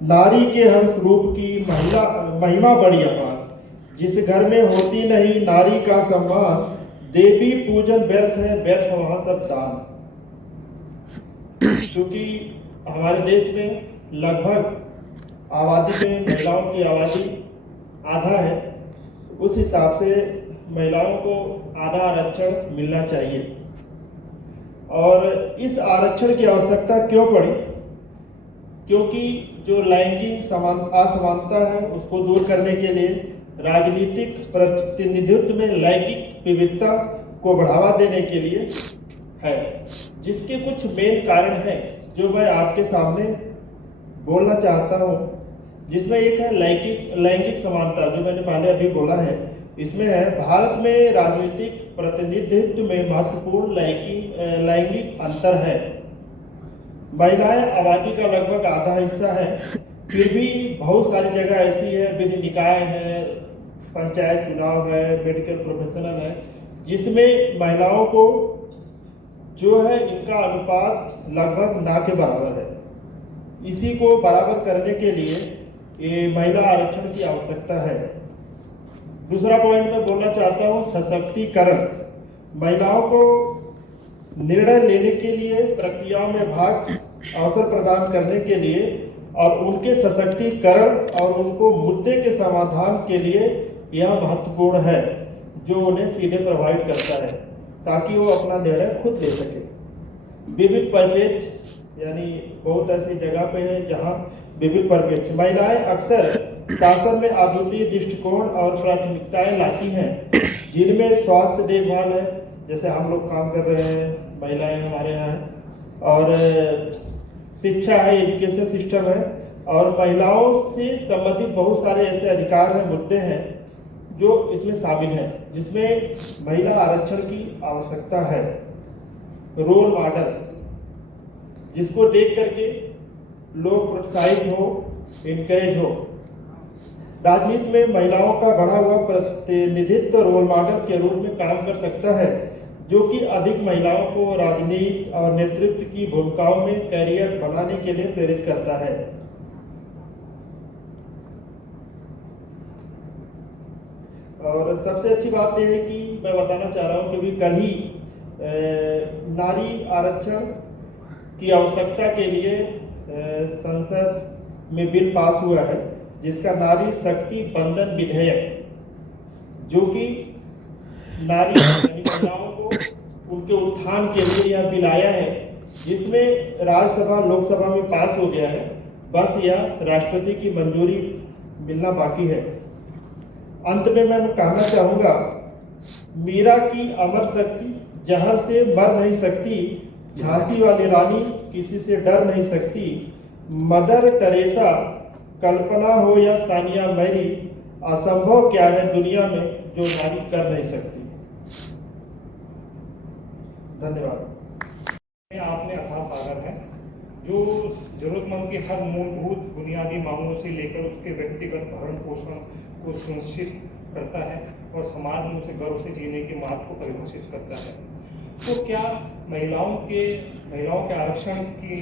नारी के हर स्वरूप की महिमा बड़ी अपार। जिस घर में होती नहीं नारी का सम्मान, देवी पूजन व्यर्थ है, व्यर्थ वहां सब दान। क्योंकि हमारे देश में लगभग आबादी में महिलाओं की आबादी आधा है, तो उस हिसाब से महिलाओं को आधा आरक्षण मिलना चाहिए। और इस आरक्षण की आवश्यकता क्यों पड़ी? क्योंकि जो लैंगिक असमानता है उसको दूर करने के लिए, राजनीतिक प्रतिनिधित्व में लैंगिक विविधता को बढ़ावा देने के लिए है, जिसके कुछ मेन कारण हैं जो मैं आपके सामने बोलना चाहता हूँ। जिसमें एक है लैंगिक समानता, जो मैंने पहले अभी बोला है। इसमें है भारत में राजनीतिक प्रतिनिधित्व में महत्वपूर्ण लैंगिक अंतर है। महिलाएं आबादी का लगभग आधा हिस्सा है, फिर भी बहुत सारी जगह ऐसी है, विधि निकाय है, पंचायत चुनाव है, मेडिकल प्रोफेशनल है, जिसमें महिलाओं को जो है इनका अनुपात लगभग ना के बराबर है। इसी को बराबर करने के लिए ये महिला आरक्षण की आवश्यकता है। दूसरा पॉइंट मैं बोलना चाहता हूँ, सशक्तिकरण। महिलाओं को निर्णय लेने के लिए, प्रक्रियाओं में भाग अवसर प्रदान करने के लिए और उनके सशक्तिकरण और उनको मुद्दे के समाधान के लिए यह महत्वपूर्ण है, जो उन्हें सीधे प्रभावित करता है, ताकि वो अपना निर्णय खुद ले सके। विविध परिप्रेक्ष्य, यानी बहुत ऐसी जगह पे है जहाँ विविध परिप्रेक्ष्य। महिलाएं अक्सर शासन में अद्वितीय दृष्टिकोण और प्राथमिकताएं लाती हैं, जिनमें स्वास्थ्य देखभाल है, जैसे हम लोग काम कर रहे हैं, महिलाएं हमारे यहाँ, और शिक्षा है, एजुकेशन सिस्टम है, और महिलाओं से संबंधित बहुत सारे ऐसे अधिकार हैं, मुद्दे हैं जो इसमें शामिल हैं, जिसमें महिला आरक्षण की आवश्यकता है। रोल मॉडल, जिसको देख करके लोग प्रोत्साहित हो, इनकरेज हो। राजनीति में महिलाओं का बढ़ा हुआ प्रतिनिधित्व रोल मॉडल के रूप में काम कर सकता है, जो कि अधिक महिलाओं को राजनीति और नेतृत्व की भूमिकाओं में कैरियर बनाने के लिए प्रेरित करता है। और सबसे अच्छी बात यह है कि मैं बताना चाह रहा हूँ कि अभी कल ही नारी आरक्षण की आवश्यकता के लिए संसद में बिल पास हुआ है, जिसका नारी शक्ति बंधन विधेयक, जो कि नारी महिलाओं को उनके उत्थान के लिए यह बिल आया है, जिसमें राज्यसभा लोकसभा में पास हो गया है। बस यह राष्ट्रपति की मंजूरी मिलना बाकी है। अंत में मैं कहना चाहूँगा, मीरा की अमर शक्ति जहर से मर नहीं सकती, झांसी वाली रानी किसी से डर नहीं सकती, मदर टेरेसा, कल्पना हो या सानिया मैरी, असंभव क्या है दुनिया में जो नारी कर नहीं सकती। धन्यवाद। आप में अथाह सागर है, जो जरूरतमंद की हर मूलभूत बुनियादी मांगों से लेकर उसके व्यक्तिगत भरण पोषण को सुनिश्चित करता है और समाज में उसे गर्व से जीने के मार्ग को परिभाषित करता है। तो क्या महिलाओं के आरक्षण की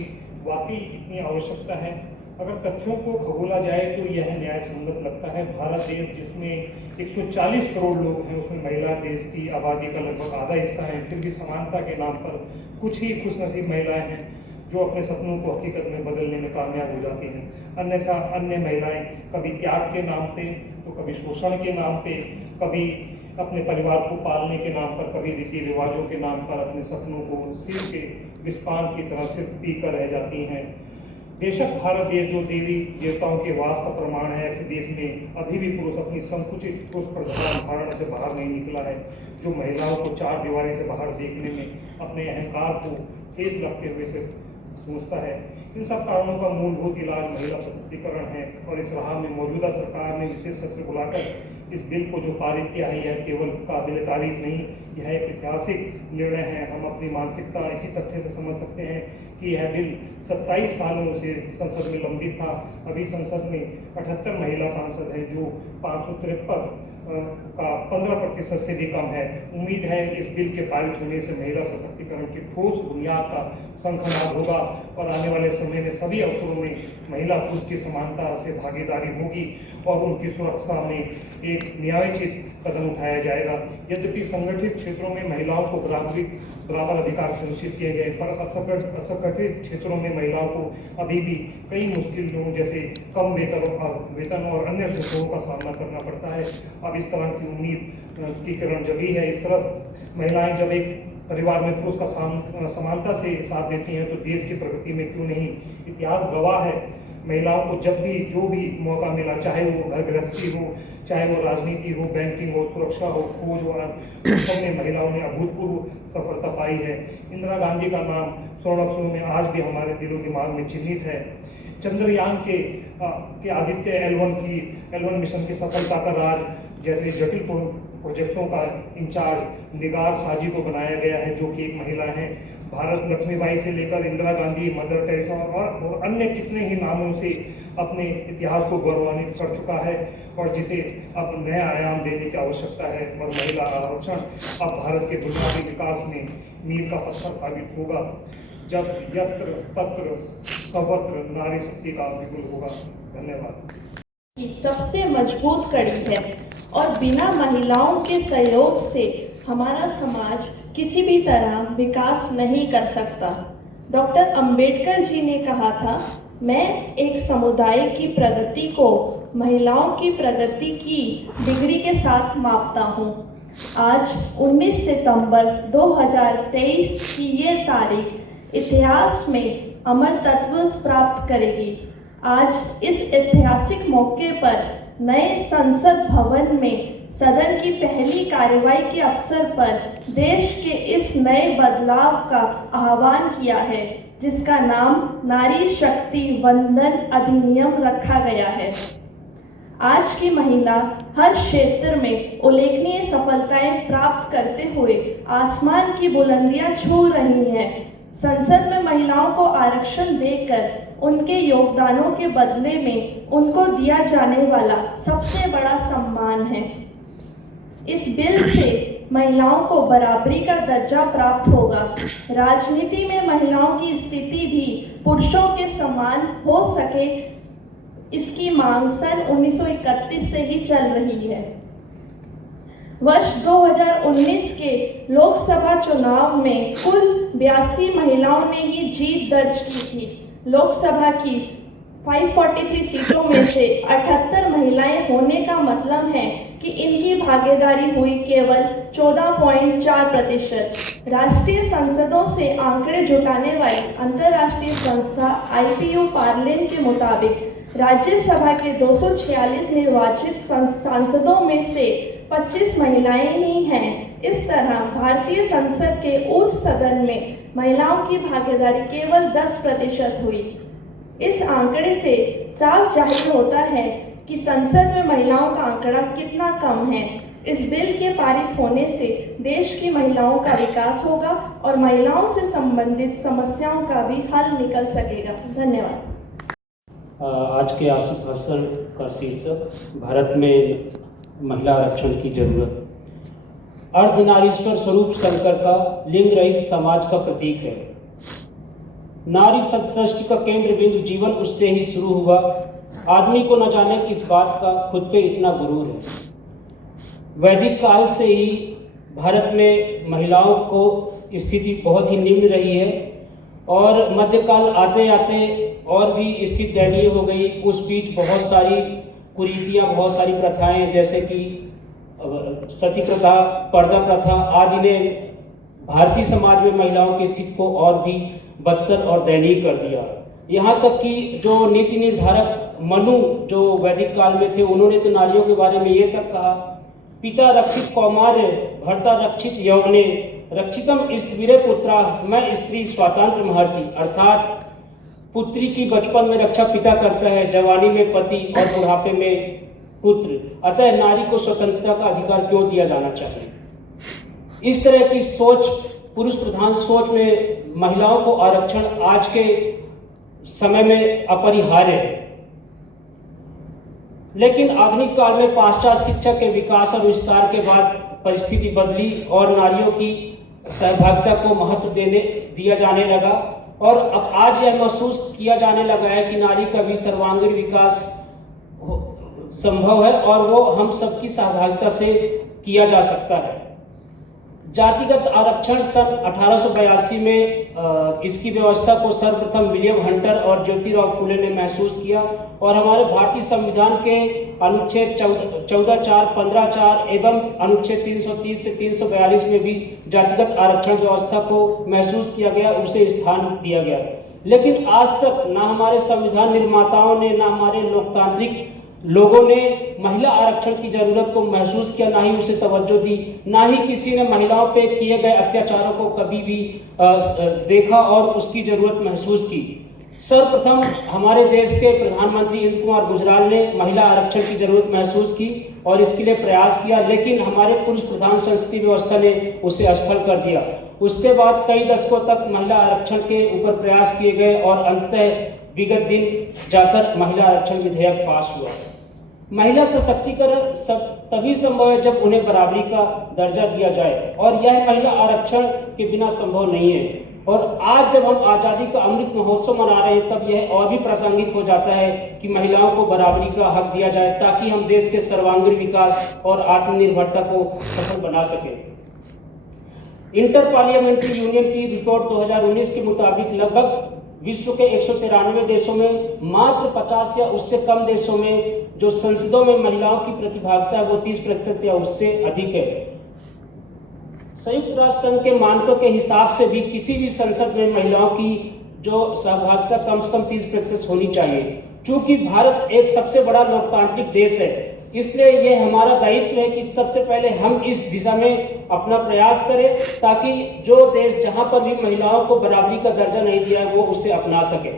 वाकई इतनी आवश्यकता है? अगर तथ्यों को खगोला जाए तो यह न्याय संगत लगता है। भारत देश, जिसमें 140 करोड़ लोग हैं, उसमें महिला देश की आबादी का लगभग आधा हिस्सा है, फिर भी समानता के नाम पर कुछ ही खुशनसीब महिलाएं हैं जो अपने सपनों को हकीकत में बदलने में कामयाब हो जाती हैं। अन्य महिलाएं कभी त्याग के नाम पे, तो कभी शोषण के नाम पे, कभी अपने परिवार को पालने के नाम पर, कभी रीति रिवाजों के नाम पर अपने सपनों को सिर के विस्पान की तरह सिर्फ पी कर रह जाती हैं। बेशक भारत देश जो देवी देवताओं के वास का प्रमाण है, ऐसे देश में अभी भी पुरुष अपनी संकुचित पुरुष प्रधान धारणा से बाहर नहीं निकला है, जो महिलाओं को चार दीवारी से बाहर देखने में अपने अहंकार को ठेस रखते हुए से सोचता है। इन सब कारणों का मूलभूत इलाज महिला सशक्तिकरण है, और इस राह में मौजूदा सरकार ने विशेष सत्र बुलाकर इस बिल को जो पारित किया है, यह केवल काबिल तारीफ नहीं, यह एक ऐतिहासिक निर्णय है। हम अपनी मानसिकता इसी तथ्य से समझ सकते हैं कि यह बिल 27 सालों से संसद में लंबित था। अभी संसद में 78 महिला सांसद हैं, जो 553 का 15% से भी कम है। उम्मीद है इस बिल के पारित होने से महिला सशक्तिकरण की ठोस बुनियाद का शंखनाद होगा और आने वाले समय में सभी अवसरों में महिला पुरुष की समानता से भागीदारी होगी और उनकी सुरक्षा में एक न्यायोचित कदम उठाया जाएगा। यद्यपि संगठित क्षेत्रों में महिलाओं को बराबर अधिकार सुनिश्चित किए गए, पर असंगठित क्षेत्रों में महिलाओं को अभी भी कई मुश्किलों जैसे कम वेतन और अन्य सुझावों का सामना करना पड़ता है। अब इस तरह की उम्मीद की किरण जगी है। इस तरफ महिलाएं जब एक परिवार में पुरुष का समानता से साथ देती हैं तो देश की प्रगति में क्यों नहीं। इतिहास गवाह है, महिलाओं को जब भी जो भी मौका मिला, चाहे वो घर गृहस्थी हो, चाहे वो राजनीति हो, बैंकिंग हो, सुरक्षा हो, खोज हो, सब में महिलाओं ने अभूतपूर्व सफलता पाई है। इंदिरा गांधी का नाम स्वर्ण अक्षरों में आज भी हमारे दिलो दिमाग में चिन्हित है। चंद्रयान के आदित्य L1 मिशन की सफलता का राज जैसे जटिल प्रोजेक्टों का इंचार्ज निगार साजी को बनाया गया है, जो कि एक महिला है। भारत लक्ष्मीबाई से लेकर इंदिरा गांधी, मदर टेरेसा और अन्य कितने ही नामों से अपने इतिहास को गौरवान्वित कर चुका है और जिसे अब नया आयाम देने की आवश्यकता है। और महिला आरक्षण अब भारत के बुनियादी विकास में मील का पत्थर साबित होगा, जब यत्र तत्र सर्वत्र नारी शक्ति का विपुल होगा। धन्यवाद। सबसे मजबूत कड़ी है और बिना महिलाओं के सहयोग से हमारा समाज किसी भी तरह विकास नहीं कर सकता। डॉक्टर अंबेडकर जी ने कहा था, मैं एक समुदाय की प्रगति को महिलाओं की प्रगति की डिग्री के साथ मापता हूँ। आज 19 सितंबर 2023 की ये तारीख इतिहास में अमर तत्व प्राप्त करेगी। आज इस ऐतिहासिक मौके पर नए संसद भवन में सदन की पहली कार्यवाही के अवसर पर देश के इस नए बदलाव का आह्वान किया है, जिसका नाम नारी शक्ति वंदन अधिनियम रखा गया है। आज की महिला हर क्षेत्र में उल्लेखनीय सफलताएं प्राप्त करते हुए आसमान की बुलंदियां छू रही हैं। संसद में महिलाओं को आरक्षण देकर उनके योगदानों के बदले में उनको दिया जाने वाला सबसे बड़ा सम्मान है। इस बिल से महिलाओं को बराबरी का दर्जा प्राप्त होगा। राजनीति में महिलाओं की स्थिति भी पुरुषों के समान हो सके, इसकी मांग सन 1931 से ही चल रही है। वर्ष 2019 के लोकसभा चुनाव में कुल 82 महिलाओं ने ही जीत दर्ज की थी। लोकसभा की 543 सीटों में से 78 महिलाएं होने का मतलब है कि इनकी भागीदारी हुई केवल 14.4%। राष्ट्रीय संसदों से आंकड़े जुटाने वाली अंतर्राष्ट्रीय संस्था IPU पार्लिन के मुताबिक राज्यसभा के 246 निर्वाचित सांसदों में से 25 महिलाएं ही हैं। इस तरह भारतीय संसद के उच्च सदन में महिलाओं की भागीदारी केवल 10% हुई। इस आंकड़े से साफ जाहिर होता है कि संसद में महिलाओं का आंकड़ा कितना कम है। इस बिल के पारित होने से देश की महिलाओं का विकास होगा और महिलाओं से संबंधित समस्याओं का भी हल निकल सकेगा। धन्यवाद। आज के भाषण का शीर्षक भारत में महिला आरक्षण की जरूरत। अर्धनारीश्वर स्वरूप शंकर का लिंग रहित समाज का प्रतीक है। नारी सृष्टि का केंद्र बिंदु जीवन उससे ही शुरू हुआ। आदमी को न जाने किस बात का खुद पे इतना गुरूर है। वैदिक काल से ही भारत में महिलाओं को स्थिति बहुत ही निम्न रही है और मध्यकाल आते आते और भी स्थिति दयनीय हो गई। उस बीच बहुत सारी कुरीतियाँ, बहुत सारी प्रथाएं जैसे कि सती प्रथा, पर्दा प्रथा आदि ने भारतीय समाज में महिलाओं की स्थिति को और भी बदतर और दयनीय कर दिया। यहाँ तक कि जो नीति निर्धारक मनु जो वैदिक काल में थे, उन्होंने तो नारियों के बारे में ये तक कहा, पिता रक्षित कौमार्य भर्ता रक्षित यौवने रक्षितम स्त्रीरे पुत्रा, मैं स्त्री स्वातंत्र महर्ति। अर्थात पुत्री की बचपन में रक्षा पिता करता है, जवानी में पति और बुढ़ापे में पुत्र। अतः नारी को स्वतंत्रता का अधिकार क्यों दिया जाना चाहिए। इस तरह की सोच, पुरुष प्रधान सोच में महिलाओं को आरक्षण आज के समय में अपरिहार्य है। लेकिन आधुनिक काल में पाश्चात्य शिक्षा के विकास और विस्तार के बाद परिस्थिति बदली और नारियों की सहभागिता को महत्व दिया जाने लगा और अब आज यह महसूस किया जाने लगा है कि नारी का भी सर्वांगीण विकास संभव है और वो हम सबकी सहभागिता से किया जा सकता है। जातिगत आरक्षण सन 1882 में इसकी व्यवस्था को सर्वप्रथम विलियम हंटर और ज्योतिराव फुले ने महसूस किया और हमारे भारतीय संविधान के अनुच्छेद 14(4), 15(4) एवं अनुच्छेद 330 से 342 में भी जातिगत आरक्षण व्यवस्था को महसूस किया गया, उसे स्थान दिया गया। लेकिन आज तक ना हमारे संविधान निर्माताओं ने, ना हमारे लोकतांत्रिक लोगों ने महिला आरक्षण की जरूरत को महसूस किया, ना ही उसे तवज्जो दी, ना ही किसी ने महिलाओं पे किए गए अत्याचारों को कभी भी देखा और उसकी जरूरत महसूस की। सर्वप्रथम हमारे देश के प्रधानमंत्री इंद्र कुमार गुजराल ने महिला आरक्षण की जरूरत महसूस की और इसके लिए प्रयास किया, लेकिन हमारे पुरुष प्रधान संसदीय व्यवस्था ने उसे असफल कर दिया। उसके बाद कई दशकों तक महिला आरक्षण के ऊपर प्रयास किए गए और अंततः विगत दिन जाकर महिला आरक्षण विधेयक पास हुआ। महिला सशक्तिकरण तभी संभव है जब उन्हें बराबरी का दर्जा दिया जाए और यह महिला आरक्षण के बिना संभव नहीं है। और आज जब हम आज़ादी का अमृत महोत्सव मना रहे हैं तब यह और भी प्रासंगिक हो जाता है कि महिलाओं को बराबरी का हक दिया जाए ताकि हम देश के सर्वांगीण विकास और आत्मनिर्भरता को सफल बना सकें। इंटर पार्लियामेंट्री यूनियन की रिपोर्ट 2019 के मुताबिक लगभग विश्व के 193 देशों में मात्र 50 या उससे कम देशों में जो संसदों में महिलाओं की प्रतिभागिता है वो 30% या उससे अधिक है। संयुक्त राष्ट्र संघ के मानकों के हिसाब से भी किसी भी संसद में महिलाओं की जो सहभागिता कम से कम 30% होनी चाहिए। चूंकि भारत एक सबसे बड़ा लोकतांत्रिक देश है, इसलिए ये हमारा दायित्व है कि सबसे पहले हम इस दिशा में अपना प्रयास करें ताकि जो देश जहां पर भी महिलाओं को बराबरी का दर्जा नहीं दिया है वो उसे अपना सके।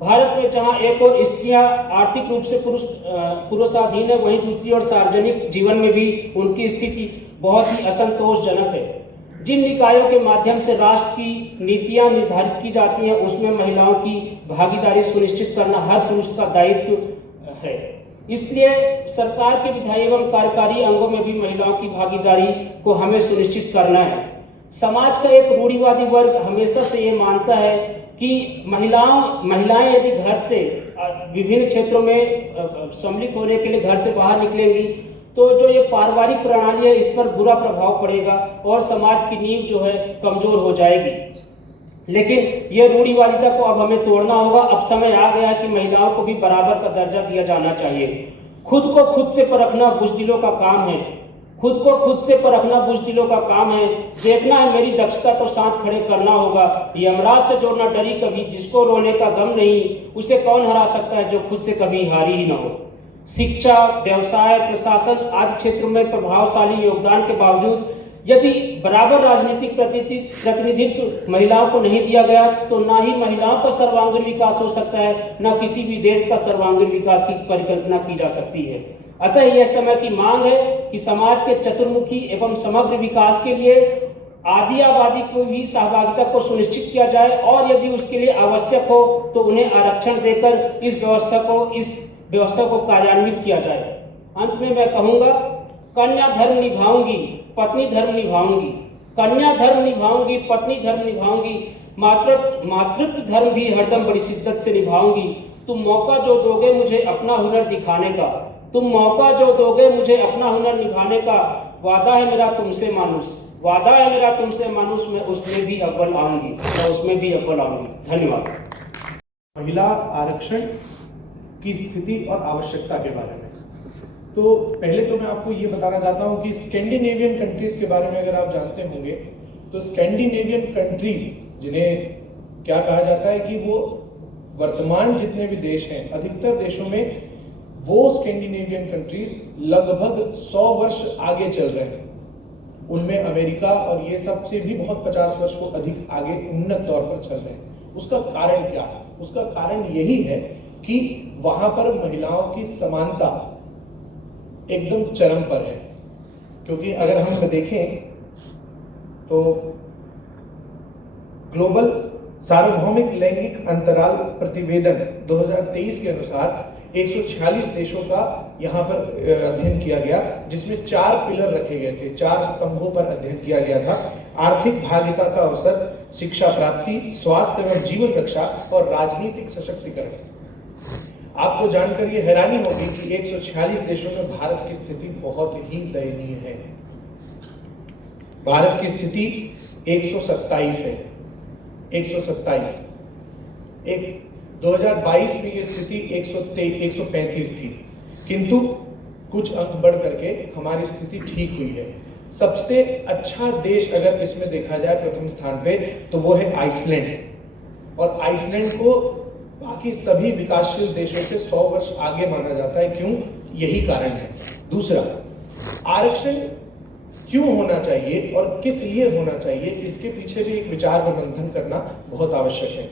भारत में जहां एक और स्त्रियां आर्थिक रूप से पुरुषाधीन है, वहीं दूसरी ओर सार्वजनिक जीवन में भी उनकी स्थिति बहुत ही असंतोषजनक है। जिन निकायों के माध्यम से राष्ट्र की नीतियां निर्धारित की जाती हैं उसमें महिलाओं की भागीदारी सुनिश्चित करना हर पुरुष का दायित्व है। इसलिए सरकार के विधायी एवं कार्यकारी अंगों में भी महिलाओं की भागीदारी को हमें सुनिश्चित करना है। समाज का एक रूढ़िवादी वर्ग हमेशा से ये मानता है कि महिलाएं यदि घर से विभिन्न क्षेत्रों में सम्मिलित होने के लिए घर से बाहर निकलेंगी तो जो ये पारिवारिक प्रणाली है इस पर बुरा प्रभाव पड़ेगा और समाज की नींव जो है कमजोर हो जाएगी। लेकिन ये रूढ़िवादिता को अब हमें तोड़ना होगा। अब समय आ गया कि महिलाओं को भी बराबर का दर्जा दिया जाना चाहिए। खुद को खुद से परखना बुज़दिलों का काम है। खुद को खुद से परखना बुज़दिलों का काम है। देखना है मेरी दक्षता को साथ खड़े करना होगा। यमराज से जोड़ना डरी कभी, जिसको रोने का गम नहीं, उसे कौन हरा सकता है जो खुद से कभी हारी ही ना हो। शिक्षा, व्यवसाय, प्रशासन आदि क्षेत्रों में प्रभावशाली योगदान के बावजूद यदि बराबर राजनीतिक प्रतिनिधित्व महिलाओं को नहीं दिया गया तो ना ही महिलाओं का सर्वांगीण विकास हो सकता है, ना किसी भी देश का सर्वांगीण विकास की परिकल्पना की जा सकती है। अतः यह समय की मांग है कि समाज के चतुर्मुखी एवं समग्र विकास के लिए आधी आबादी को भी सहभागिता को सुनिश्चित किया जाए और यदि उसके लिए आवश्यक हो तो उन्हें आरक्षण देकर इस व्यवस्था को कार्यान्वित किया जाए। अंत में मैं कहूँगा, कन्या धर्म निभाऊंगी, पत्नी धर्म निभाऊंगी, कन्या धर्म निभाऊंगी, पत्नी धर्म निभाऊंगी, मातृत्व धर्म भी हरदम बड़ी शिद्दत से निभाऊंगी। तुम मौका जो दोगे मुझे अपना हुनर दिखाने का, तुम मौका जो दोगे मुझे अपना हुनर निभाने का, वादा है मेरा तुमसे मानुस, वादा है मेरा तुमसे मानुस, मैं उसमें भी अव्वल आऊंगी, मैं उसमें भी अव्वल आऊंगी। धन्यवाद। महिला आरक्षण की स्थिति और आवश्यकता के बारे में तो पहले तो मैं आपको ये बताना चाहता हूँ कि स्कैंडिनेवियन कंट्रीज के बारे में अगर आप जानते होंगे तो स्कैंडिनेवियन कंट्रीज जिन्हें क्या कहा जाता है कि वो वर्तमान जितने भी देश हैं, अधिकतर देशों में वो स्कैंडिनेवियन कंट्रीज लगभग 100 वर्ष आगे चल रहे हैं। उनमें अमेरिका और ये सब से भी बहुत 50 वर्ष को अधिक आगे उन्नत तौर पर चल रहे हैं। उसका कारण क्या है? उसका कारण यही है कि वहां पर महिलाओं की समानता एकदम चरम पर है। क्योंकि अगर हम देखें तो ग्लोबल सार्वभौमिक लैंगिक अंतराल प्रतिवेदन 2023 के अनुसार 146 देशों का यहाँ पर अध्ययन किया गया, जिसमें 4 पिलर रखे गए थे, 4 स्तंभों पर अध्ययन किया गया था। आर्थिक भागीदारी का अवसर, शिक्षा प्राप्ति, स्वास्थ्य एवं जीवन रक्षा और राजनीतिक सशक्तिकरण। आपको जानकर ये हैरानी होगी कि 146 देशों में भारत की स्थिति बहुत ही दयनीय है। भारत की स्थिति 127 है, 127। 2022 में ये स्थिति 135 थी, किंतु कुछ अंक बढ़ करके हमारी स्थिति ठीक हुई है। सबसे अच्छा देश अगर इसमें देखा जाए प्रथम स्थान पे, तो वो है आइसलैंड। और आइसलैंड को बाकी सभी विकासशील देशों से 100 वर्ष आगे माना जाता है। क्यों? यही कारण है। दूसरा, आरक्षण क्यों होना चाहिए और किस लिए होना चाहिए, इसके पीछे भी एक विचार मंथन करना बहुत आवश्यक है।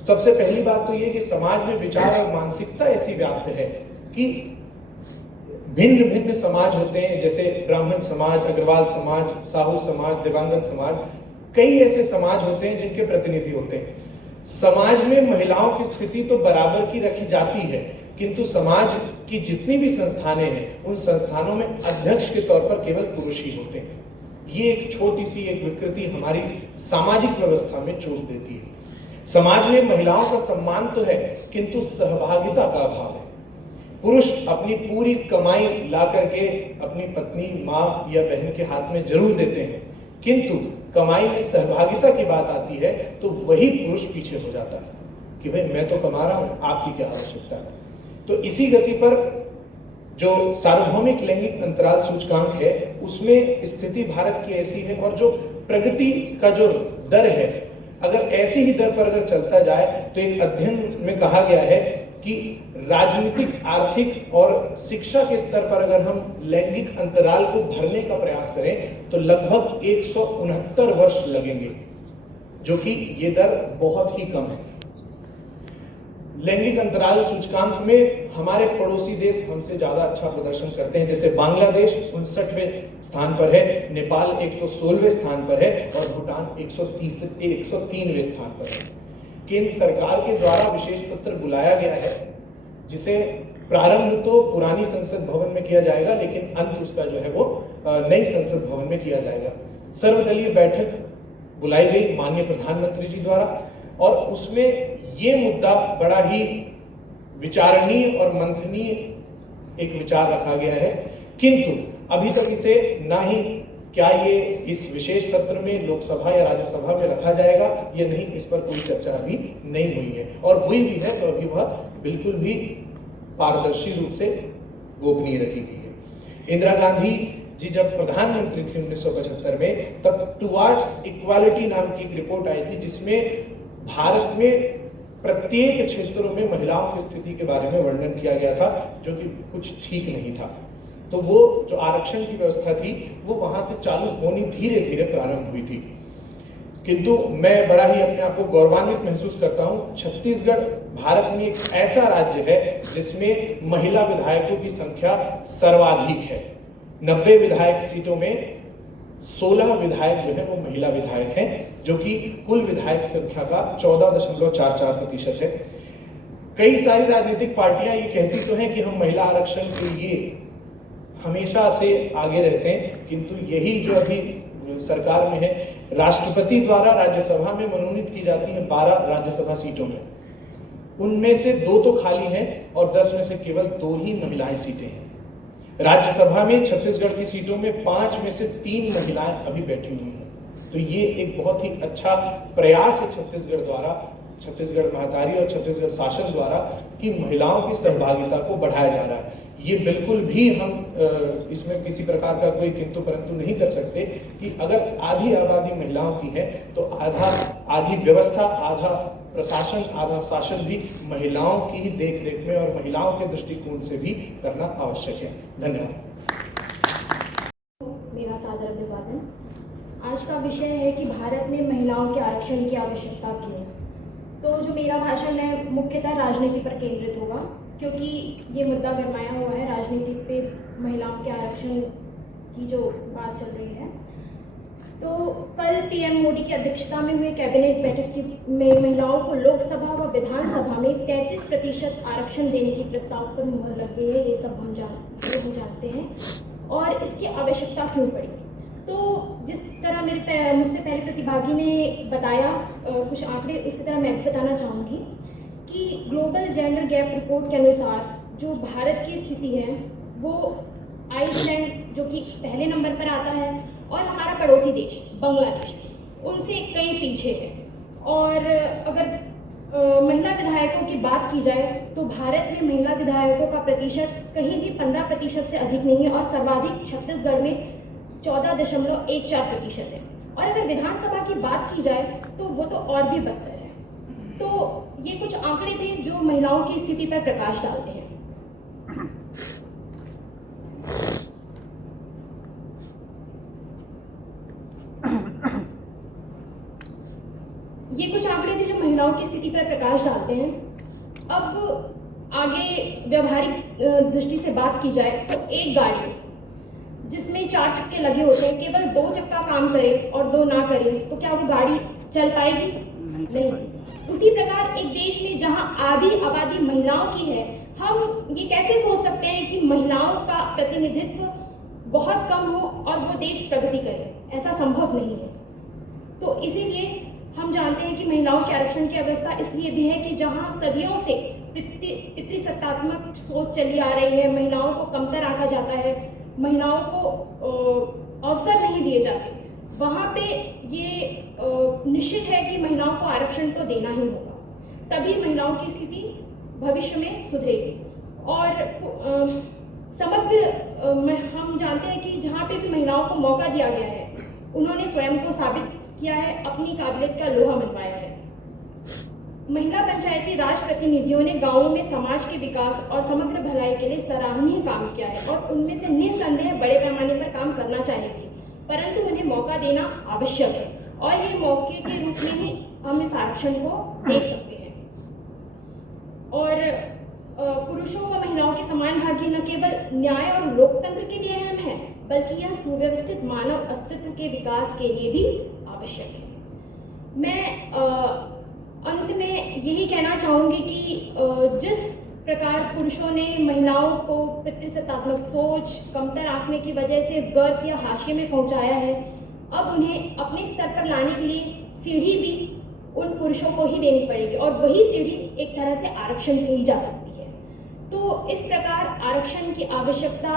सबसे पहली बात तो ये कि समाज में विचार और मानसिकता ऐसी व्याप्त है कि भिन्न भिन्न समाज होते हैं, जैसे ब्राह्मण समाज, अग्रवाल समाज, साहू समाज, दिवांगन समाज, कई ऐसे समाज होते हैं जिनके प्रतिनिधि होते हैं। समाज में महिलाओं की स्थिति तो बराबर की रखी जाती है, किंतु समाज की जितनी भी संस्थानें हैं, उन संस्थानों में अध्यक्ष के तौर पर केवल पुरुष ही होते हैं। ये एक छोटी सी एक विकृति हमारी सामाजिक व्यवस्था में चोट देती है। समाज में महिलाओं का सम्मान तो है, किंतु सहभागिता का अभाव है। पुरुष अपनी पूरी कमाई ला करके अपनी पत्नी, माँ या बहन के हाथ में जरूर देते हैं, किंतु कमाई में सहभागिता की बात आती है तो वही पुरुष पीछे हो जाता है कि भाई मैं तो कमा रहा हूं, आपकी क्या आवश्यकता है। तो इसी गति पर जो सार्वभौमिक लैंगिक अंतराल सूचकांक है, उसमें स्थिति भारत की ऐसी है, और जो प्रगति का जो दर है, अगर ऐसी ही दर पर अगर चलता जाए तो एक अध्ययन में कहा गया है कि राजनीतिक, आर्थिक और शिक्षा के स्तर पर अगर हम लैंगिक अंतराल को भरने का प्रयास करें तो लगभग 169 वर्ष लगेंगे, जो कि ये दर बहुत ही कम है। लैंगिक अंतराल सूचकांक में हमारे पड़ोसी देश हमसे ज्यादा अच्छा प्रदर्शन करते हैं, जैसे बांग्लादेश 59वें स्थान पर है, नेपाल 116वें स्थान पर है और भूटान 103वें स्थान पर है। केंद्र सरकार के द्वारा विशेष सत्र बुलाया गया है, जिसे प्रारंभ तो पुरानी संसद भवन में किया जाएगा, लेकिन अंत उसका जो है वो नई संसद भवन में किया जाएगा। सर्वदलीय बैठक बुलाई गई माननीय प्रधानमंत्री जी द्वारा, और उसमें ये मुद्दा बड़ा ही विचारणीय और मंथनीय एक विचार रखा गया है, किंतु अभी तक इसे ना ही क्या ये इस विशेष सत्र में लोकसभा या राज्यसभा में रखा जाएगा या नहीं, इस पर कोई चर्चा अभी नहीं हुई है, और हुई भी है तो अभी वह बिल्कुल भी पारदर्शी रूप से गोपनीय रखी गई है। इंदिरा गांधी जी जब प्रधानमंत्री थी 1975 में, तब टुवार्ड्स इक्वालिटी नाम की एक रिपोर्ट आई थी, जिसमें भारत में प्रत्येक क्षेत्रों में महिलाओं की स्थिति के बारे में वर्णन किया गया था, जो कि कुछ ठीक नहीं था। तो वो जो आरक्षण की व्यवस्था थी वो वहां से चालू होनी धीरे धीरे प्रारंभ हुई थी, किंतु मैं बड़ा ही अपने आप को गौरवान्वित महसूस करता हूं। छत्तीसगढ़ भारत में एक ऐसा राज्य है जिसमें महिला विधायकों की संख्या सर्वाधिक है। 90 विधायक सीटों में 16 विधायक जो है वो महिला विधायक हैं, जो कि कुल विधायक संख्या का 14.44% है। कई सारी राजनीतिक पार्टियां ये कहती तो हैं कि हम महिला आरक्षण के लिए हमेशा से आगे रहते हैं, किंतु यही जो अभी सरकार में है, राष्ट्रपति द्वारा राज्यसभा में मनोनीत की जाती है 12 राज्यसभा सीटों में, उनमें से 2 तो खाली हैं और 10 में से केवल 2 ही महिलाएं सीटें हैं। राज्यसभा में छत्तीसगढ़ की सीटों में 5 में से 3 महिलाएं अभी बैठी हुई हैं। तो ये एक बहुत ही अच्छा प्रयास है छत्तीसगढ़ द्वारा, छत्तीसगढ़ महातारी और छत्तीसगढ़ शासन द्वारा, कि महिलाओं की सहभागिता को बढ़ाया जा रहा है। ये बिल्कुल भी हम इसमें किसी प्रकार का कोई किंतु परंतु नहीं कर सकते कि अगर आधी आबादी महिलाओं की है तो आधी व्यवस्था, आधा प्रशासन, आधा शासन भी महिलाओं की ही देखरेख में और महिलाओं के दृष्टिकोण से भी करना आवश्यक है। धन्यवाद। मेरा सादर अभिवादन। आज का विषय है कि भारत में महिलाओं के आरक्षण की आवश्यकता क्यों। तो जो मेरा भाषण है मुख्यतः राजनीति पर केंद्रित होगा, क्योंकि ये मुद्दा गरमाया हुआ है, राजनीति पे महिलाओं के आरक्षण की जो बात चल रही है। तो कल पीएम मोदी की अध्यक्षता में हुए कैबिनेट बैठक में महिलाओं को लोकसभा व विधानसभा में 33% आरक्षण देने के प्रस्ताव पर मुहर लग गई है। ये सब हम जानते हैं। और इसकी आवश्यकता क्यों पड़ी? तो जिस तरह मुझसे पहले प्रतिभागी ने बताया कुछ आंकड़े, उसी तरह मैं भी बताना चाहूँगी कि ग्लोबल जेंडर गैप रिपोर्ट के अनुसार जो भारत की स्थिति है वो आइसलैंड, जो कि पहले नंबर पर आता है, और हमारा पड़ोसी देश बांग्लादेश, उनसे कहीं पीछे है। और अगर महिला विधायकों की बात की जाए तो भारत में महिला विधायकों का प्रतिशत कहीं भी 15% से अधिक नहीं है, और सर्वाधिक छत्तीसगढ़ में 14.14% है। और अगर विधानसभा की बात की जाए तो वो तो और भी बदतर है। तो ये कुछ आंकड़े थे जो महिलाओं की स्थिति पर प्रकाश डालते हैं। ये कुछ आंकड़े थे जो महिलाओं की स्थिति पर प्रकाश डालते हैं। अब आगे व्यवहारिक दृष्टि से बात की जाए तो एक गाड़ी जिसमें 4 चक्के लगे होते हैं, केवल 2 चक्का काम करे और 2 ना करे तो क्या वो गाड़ी चल पाएगी? नहीं। उसी प्रकार एक देश में जहां आधी आबादी महिलाओं की है, हम ये कैसे सोच सकते हैं कि महिलाओं का प्रतिनिधित्व बहुत कम हो और वो देश प्रगति करे? ऐसा संभव नहीं है। तो इसीलिए हम जानते हैं कि महिलाओं के आरक्षण की व्यवस्था इसलिए भी है कि जहां सदियों से पितृसत्तात्मक सोच चली आ रही है, महिलाओं को कमतर आंका जाता है, महिलाओं को अवसर नहीं दिए जाते, वहाँ पे ये निश्चित है कि महिलाओं को आरक्षण तो देना ही होगा, तभी महिलाओं की स्थिति भविष्य में सुधरेगी। और हम जानते हैं कि जहाँ पे भी महिलाओं को मौका दिया गया है, उन्होंने स्वयं को साबित किया है, अपनी काबिलियत का लोहा मनवाया है। महिला पंचायती राज प्रतिनिधियों ने गांवों में समाज के विकास और समग्र भलाई के लिए सराहनीय काम किया है और उनमें से निस्संदेह बड़े पैमाने पर काम करना चाहिए, परंतु उन्हें मौका देना आवश्यक है और ये मौके के रूप में ही हम इस आरक्षण को देख सकते हैं। और पुरुषों व महिलाओं की समान भागी न केवल न्याय और लोकतंत्र के लिए अहम है, बल्कि यह सुव्यवस्थित मानव अस्तित्व के विकास के लिए भी आवश्यक है। मैं अंत में यही कहना चाहूँगी कि जिस प्रकार पुरुषों ने महिलाओं को पितृसत्तात्मक सोच, कमतर आंकने की वजह से गर्त या हाशिए में पहुँचाया है, अब उन्हें अपने स्तर पर लाने के लिए सीढ़ी भी उन पुरुषों को ही देनी पड़ेगी और वही सीढ़ी एक तरह से आरक्षण कही जा सकती है। तो इस प्रकार आरक्षण की आवश्यकता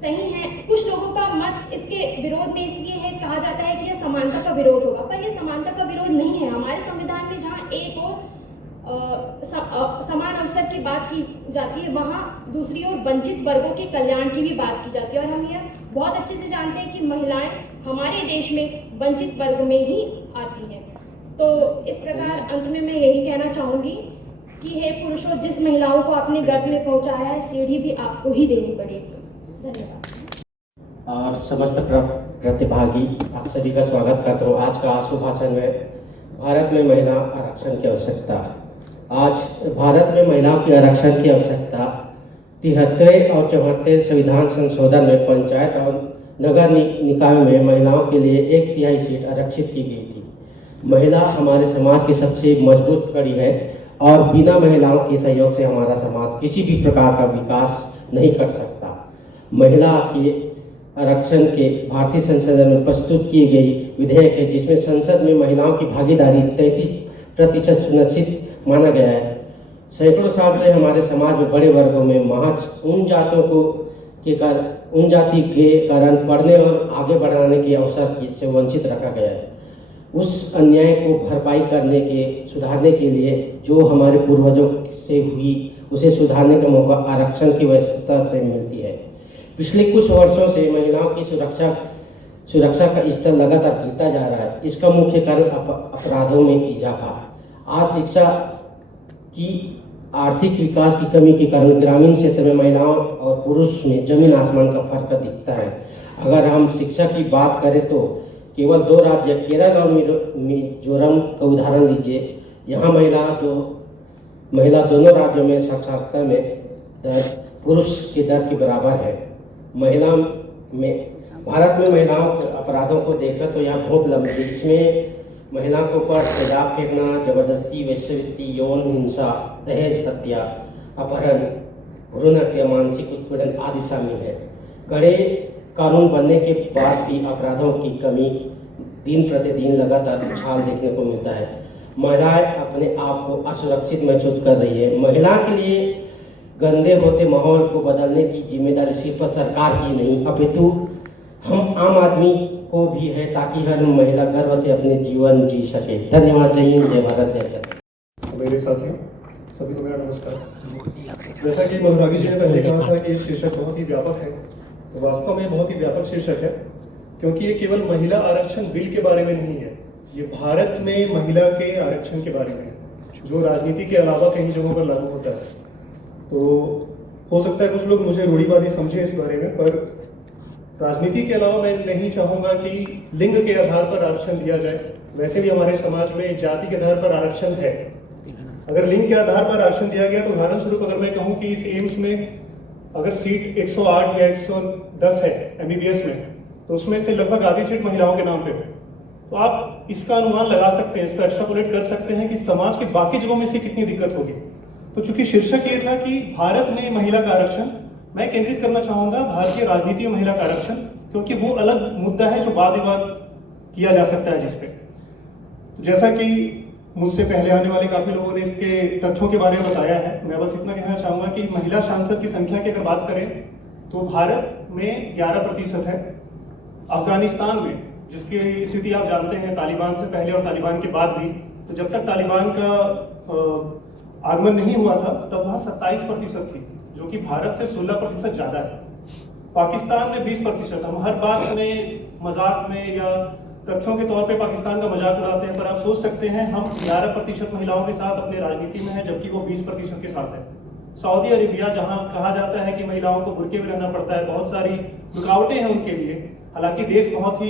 सही है। कुछ लोगों का मत इसके विरोध में इसलिए है, कहा जाता है कि यह समानता का विरोध होगा, पर यह समानता का विरोध नहीं है। हमारे संविधान में जहाँ एक और समान अवसर की बात की जाती है, वहाँ दूसरी ओर वंचित वर्गों के कल्याण की भी बात की जाती है। और हम यह बहुत अच्छे से जानते हैं कि महिलाएं हमारे देश में वंचित वर्ग में ही आती हैं। तो इस प्रकार अंत में मैं यही कहना चाहूँगी कि हे पुरुषों, जिस महिलाओं को आपने गर्भ में पहुँचाया है, सीढ़ी भी आपको ही देनी पड़ेगी। और समस्त प्रतिभागी, आप सभी का स्वागत करता हूँ। आज का आशु भाषण में भारत में महिला आरक्षण की आवश्यकता। आज भारत में महिलाओं की आरक्षण की आवश्यकता 73 और 74 संविधान संशोधन में पंचायत और नगर निकायों में महिलाओं के लिए 1/3 सीट आरक्षित की गई थी। महिला हमारे समाज की सबसे मजबूत कड़ी है और बिना महिलाओं के सहयोग से हमारा समाज किसी भी प्रकार का विकास नहीं कर सकता। महिला के आरक्षण के भारतीय संसद में प्रस्तुत की गई विधेयक है, जिसमें संसद में महिलाओं की भागीदारी 33% सुनिश्चित माना गया है। सैकड़ों साल से हमारे समाज में बड़े वर्गों में महज उन जाति के कारण पढ़ने और आगे बढ़ाने के अवसर से वंचित रखा गया है। उस अन्याय को भरपाई सुधारने के लिए जो हमारे पूर्वजों से हुई, उसे सुधारने का मौका आरक्षण की व्यवस्था से मिलती है। पिछले कुछ वर्षों से महिलाओं की सुरक्षा का स्तर लगातार गिरता जा रहा है। इसका मुख्य कारण अपराधों में इजाफा। आज शिक्षा की आर्थिक विकास की कमी के कारण ग्रामीण क्षेत्र में महिलाओं और पुरुष में जमीन आसमान का फर्क दिखता है। अगर हम शिक्षा की बात करें तो केवल 2 राज्य केरल और मिजोरम का उदाहरण लीजिए। यहाँ महिला दोनों राज्यों में साक्षरता में दर पुरुष के दर के बराबर है। महिला में भारत में महिलाओं के अपराधों को देखा तो यहाँ बहुत लंबी है। इसमें महिलाओं के ऊपर तेजाब फेंकना, जबरदस्ती, वेश्यावृत्ति, यौन हिंसा, दहेज हत्या, अपहरण, भ्रूण हत्या, मानसिक उत्पीड़न आदि शामिल है। कड़े कानून बनने के बाद भी अपराधों की कमी दिन प्रतिदिन लगातार उछाल देखने को मिलता है। महिलाएं अपने आप को असुरक्षित महसूस कर रही है। महिला के लिए गंदे होते माहौल को बदलने की जिम्मेदारी सिर्फ सरकार की नहीं अपितु हम आम आदमी को भी है, ताकि हर महिला गर्व से अपने जीवन जी सके। धन्यवाद। जय हिंद, जय भारत, जय जय। मेरे साथियों सभी को मेरा नमस्कार। जैसा कि मधुरागी जी ने पहले कहा था कि ये शीर्षक बहुत ही व्यापक है, तो वास्तव में बहुत ही व्यापक शीर्षक है, क्योंकि ये केवल महिला आरक्षण बिल के बारे में नहीं है, ये भारत में महिला के आरक्षण के बारे में है, जो राजनीति के अलावा कई जगहों पर लागू होता है। तो हो सकता है कुछ लोग मुझे रूढ़िवादी समझें इस बारे में, पर राजनीति के अलावा मैं नहीं चाहूँगा कि लिंग के आधार पर आरक्षण दिया जाए। वैसे भी हमारे समाज में जाति के आधार पर आरक्षण है। अगर लिंग के आधार पर आरक्षण दिया गया तो उदाहरण स्वरूप अगर मैं कहूँ कि इस एम्स में अगर सीट 108 या 110 है MBBS में, तो उसमें से लगभग आधी सीट महिलाओं के नाम पे हो, तो आप इसका अनुमान लगा सकते हैं, इसको एक्स्ट्रापोलेट कर सकते हैं कि समाज के बाकी जगहों में से कितनी दिक्कत होगी। तो चूंकि शीर्षक ये था कि भारत में महिला का आरक्षण, मैं केंद्रित करना चाहूंगा भारतीय राजनीति में महिला का आरक्षण, क्योंकि वो अलग मुद्दा है जो वाद विवाद किया जा सकता है जिसपे। तो जैसा कि मुझसे पहले आने वाले काफी लोगों ने इसके तथ्यों के बारे में बताया है, मैं बस इतना कहना चाहूंगा कि महिला सांसद की संख्या की अगर बात करें तो भारत में 11% है। अफगानिस्तान में, जिसकी स्थिति आप जानते हैं तालिबान से पहले और तालिबान के बाद भी, तो जब तक तालिबान का आगमन नहीं हुआ था तब वहाँ 27% थी, जो कि भारत से 16% ज्यादा है। पाकिस्तान में 20%। हम हर बात में मजाक में या तथ्यों के तौर पे पाकिस्तान का मजाक उड़ाते हैं, पर आप सोच सकते हैं हम 11% महिलाओं के साथ अपने राजनीति में है, जबकि वो 20% के साथ है। सऊदी अरेबिया, जहां कहा जाता है कि महिलाओं को बुर्के में रहना पड़ता है, बहुत सारी रुकावटें हैं उनके लिए, हालांकि देश बहुत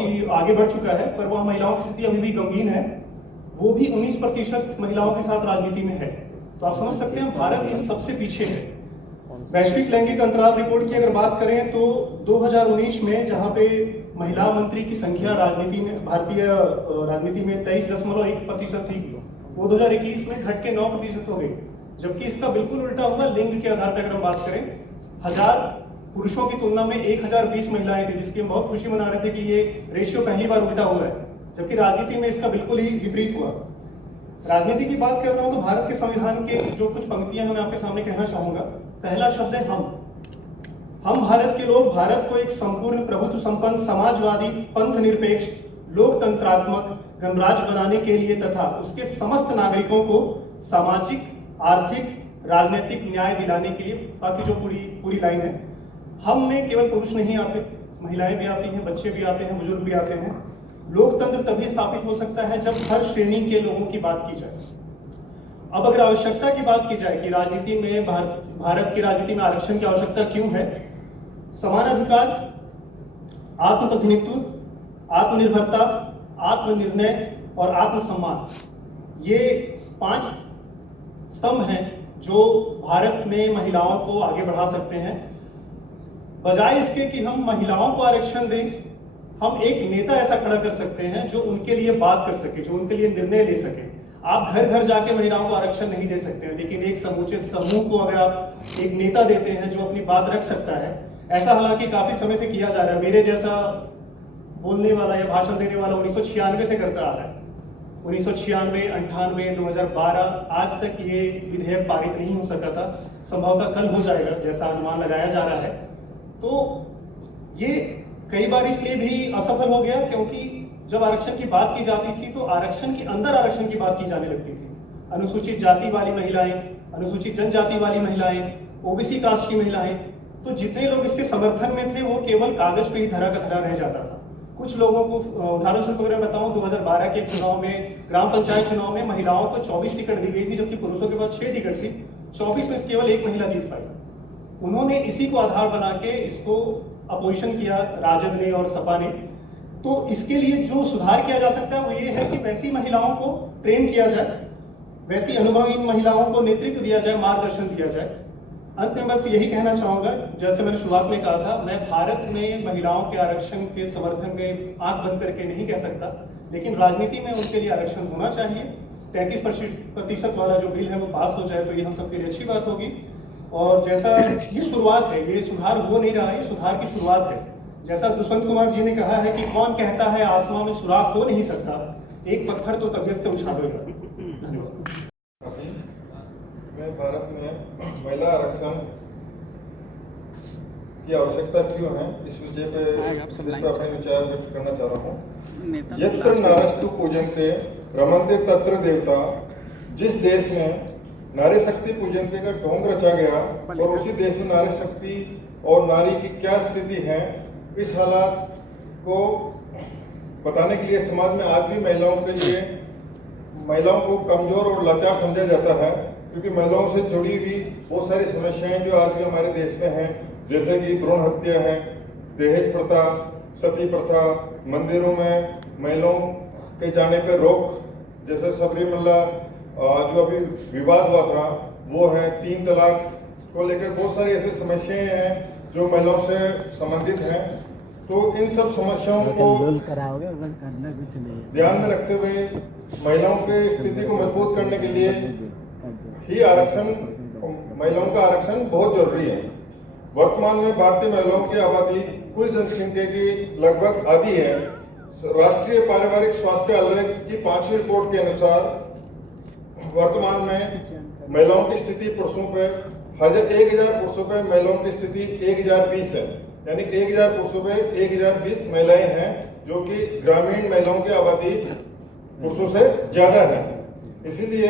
ही आगे बढ़ चुका है, पर वहाँ महिलाओं की स्थिति अभी भी गमगीन है। वो भी 19% महिलाओं के साथ राजनीति में है। तो आप समझ सकते हैं भारत इन सबसे पीछे है। वैश्विक लैंगिक अंतराल रिपोर्ट की अगर बात करें तो 2019 में जहां पे महिला मंत्री की संख्या राजनीति में, भारतीय राजनीति में 23.1% थी, वो 2021 में घट के 9% हो गई। जबकि इसका बिल्कुल उल्टा हुआ लिंग के आधार पर अगर हम बात करें, 1000 पुरुषों की तुलना में 1020 महिलाएं थी, जिसकी हम बहुत खुशी मना रहे थे कि ये रेशियो पहली बार उल्टा हुआ है, जबकि राजनीति में इसका बिल्कुल ही विपरीत हुआ। राजनीति की बात कर रहा हूं तो भारत के संविधान के जो कुछ पंक्तियां हैं मैं आपके सामने कहना चाहूंगा। पहला शब्द है हम भारत के लोग भारत को एक संपूर्ण प्रभुत्व संपन्न समाजवादी पंथ निरपेक्ष लोकतंत्रात्मक गणराज्य बनाने के लिए तथा उसके समस्त नागरिकों को सामाजिक आर्थिक राजनीतिक न्याय दिलाने के लिए, बाकी जो पूरी लाइन है, हम में केवल पुरुष नहीं आते, महिलाएं भी आती हैं, बच्चे भी आते हैं, बुजुर्ग भी आते हैं। लोकतंत्र तभी स्थापित हो सकता है जब हर श्रेणी के लोगों की बात की जाए। अब अगर आवश्यकता की बात की जाए कि राजनीति में भारत की राजनीति में आरक्षण की आवश्यकता क्यों है, समान अधिकार, आत्मप्रतिनिधित्व, आत्मनिर्भरता, आत्मनिर्णय और आत्मसम्मान, ये 5 स्तंभ हैं जो भारत में महिलाओं को आगे बढ़ा सकते हैं। बजाय इसके कि हम महिलाओं को आरक्षण दें, हम एक नेता ऐसा खड़ा कर सकते हैं जो उनके लिए बात कर सके, जो उनके लिए निर्णय ले सके। आप घर घर जाके महिलाओं को आरक्षण नहीं दे सकते हैं, लेकिन एक समूचे समूह को अगर आप एक नेता देते हैं जो अपनी बात रख सकता है, ऐसा हालांकि काफी समय से किया जा रहा है। मेरे जैसा बोलने वाला या भाषण देने वाला 1996 से करता आ रहा है। 1996, 98, 2012 आज तक ये विधेयक पारित नहीं हो सका था। संभवतः कल हो जाएगा जैसा अनुमान लगाया जा रहा है। तो ये कई बार इसलिए भी असफल हो गया क्योंकि जब आरक्षण की बात की जाती थी तो आरक्षण के अंदर आरक्षण की बात की जाने लगती थी। अनुसूचित जाति वाली महिलाएं, अनुसूचित जनजाति वाली महिलाएं, ओबीसी कास्ट की महिलाएं, तो जितने लोग इसके समर्थन में थे वो केवल कागज पे ही धरा का धरा रह जाता था। कुछ लोगों को उदाहरण स्वरूप अगर मैं बताऊं, 2012 के चुनाव में, ग्राम पंचायत चुनाव में महिलाओं को 24 टिकट दी गई थी, जबकि पुरुषों के पास 6 टिकट थी। 24 में केवल 1 महिला जीत पाई। उन्होंने इसी को आधार बना के इसको अपोजिशन किया, राजद ने और सपा ने। तो इसके लिए जो सुधार किया जा सकता है वो ये है कि वैसी महिलाओं को ट्रेन किया जाए, वैसी अनुभवी महिलाओं को नेतृत्व दिया जाए, मार्गदर्शन दिया जाए, अंत में बस यही कहना चाहूँगा, जैसे मैंने शुरुआत में कहा था, मैं भारत में महिलाओं के आरक्षण के समर्थन में आंख बंद करके नहीं कह सकता, लेकिन राजनीति में उनके लिए आरक्षण होना चाहिए। 33% वाला जो बिल है वो पास हो जाए तो ये हम सबके लिए अच्छी बात होगी। और जैसा ये शुरुआत है, ये सुधार हो नहीं रहा है, ये सुधार की शुरुआत है। जैसा दुष्यंत कुमार जी ने कहा है कि कौन कहता है आसमां में सुराख हो नहीं सकता, एक पत्थर तो तबीयत से उछालेगा। धन्यवाद। मैं भारत में महिला आरक्षण की आवश्यकता क्यों है इस विषय पे अपने विचार व्यक्त करना चाह रहा हूँ। यत्र नारस्तु पूजन्ते रमन्ते तत्र देवता, जिस देश में नारी शक्ति पूजन्ते का ढोंग रचा गया और उसी देश में नारी शक्ति और नारी की क्या स्थिति है, इस हालात को बताने के लिए समाज में आज भी महिलाओं को कमजोर और लाचार समझा जाता है, क्योंकि महिलाओं से जुड़ी हुई बहुत सारी समस्याएं जो आज भी हमारे देश में हैं, जैसे कि भ्रूण हत्या है, दहेज प्रथा, सती प्रथा, मंदिरों में महिलाओं के जाने पर रोक, जैसे सबरीमला जो अभी विवाद हुआ था वो है, 3 तलाक को लेकर बहुत सारी ऐसी समस्याएं हैं जो महिलाओं से संबंधित हैं। तो इन सब समस्याओं को ध्यान में रखते हुए महिलाओं की स्थिति को मजबूत करने के लिए ही महिलाओं का आरक्षण बहुत जरूरी है। वर्तमान में भारतीय महिलाओं की आबादी कुल जनसंख्या की लगभग आधी है। राष्ट्रीय पारिवारिक स्वास्थ्य आयोग की 5वीं रिपोर्ट के अनुसार वर्तमान में महिलाओं की स्थिति पुरुषों पे 1000 पुरुषों पे महिलाओं की स्थिति 1020 है, यानी 1000 पुरुषों पे 1020 महिलाएं हैं, जो कि ग्रामीण महिलाओं की आबादी पुरुषों से ज्यादा है। इसीलिए